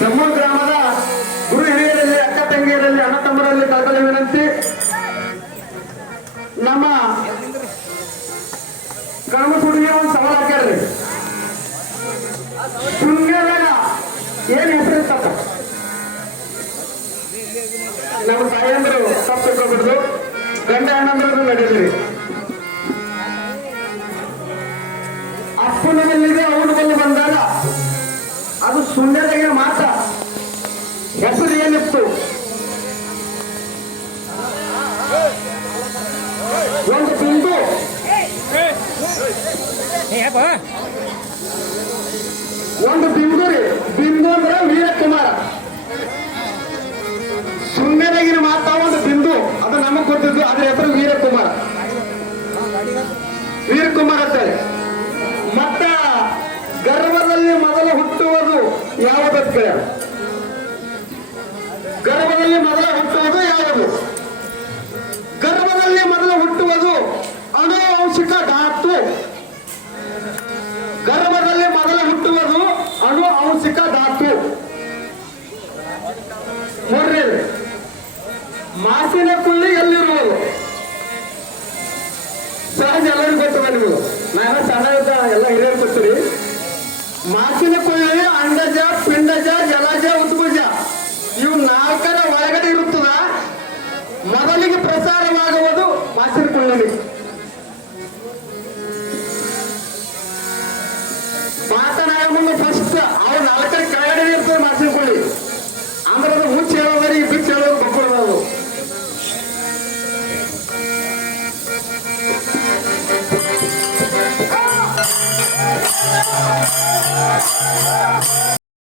ಜಮ್ಮು ಗ್ರಾಮದ ಗುರು ಹಿರಿಯರಲ್ಲಿ, ಅಕ್ಕ ತಂಗಿಯರಲ್ಲಿ, ಅಣ್ಣ ತಮ್ಮರಲ್ಲಿ ಕಳಕಳಿ ವಿನಂತಿ. ನಮ್ಮ ಕಣಮಸೂರಿಗೆ ಒಂದು ಸವಾಲ್ ಹಾಕ್ಯಾರ್ರಿ. ಶೃಂಗೇರಿಯಾಗ ಏನ್ ಹೆಸರು ತಪ್ಪ ನಮ್ಮ ತಾಯಂದ್ರು ತಪ್ಪು ತಿಳ್ಕೊಬಿಡ್ದು. ಗಂಡ ಅಣ್ಣಂದ್ರೂ ನಡೀಲಿ. ಅಪ್ಪನ ಅವನು ಬಂದಾಗ ಅದು ಸುಂದರ ಮಾತ ಹೆಸರು ಏನಿತ್ತು ಒಂದು ಬಿಂದು ಒಂದು ಬಿಂದು ರೀ ಬಿಂದು ಅಂದ್ರೆ ವೀರಕುಮಾರ. ಸುಮ್ಮನೆದಾಗಿನ ಮಾತಾ ಒಂದು ಬಿಂದು ಅದು ನಮಗ್ ಗೊತ್ತಿದ್ದು ಅದ್ರ ಹೆಸರು ವೀರಕುಮಾರ. ವೀರಕುಮಾರ್ ಅಂತ ಮತ್ತ ಗರ್ಭದಲ್ಲಿ ಮೊದಲು ಹುಟ್ಟುವುದು ಯಾವುದಕ್ಕೆ? ಗರ್ಭದಲ್ಲಿ ಮೊದಲು ಹುಟ್ಟುವುದು ಯಾವುದು? ಗರ್ಭದಲ್ಲಿ ಮೊದಲು ಹುಟ್ಟುವುದು ಅನುವಂಶಿಕ ಧಾತು. ಗರ್ಭದಲ್ಲಿ ಮೊದಲು ಹುಟ್ಟುವುದು ಅನುವಂಶಿಕ ಧಾತು. ಮೂರನೇದು ಮಾಸಿನ ಕುಳ್ಳಿ ಎಲ್ಲಿರುವುದು? ಸಹಜ ಎಲ್ಲರಿಗೂ ಗೊತ್ತದ ನಿಮಗೆ ನಾನು ಸಣ್ಣ লেখা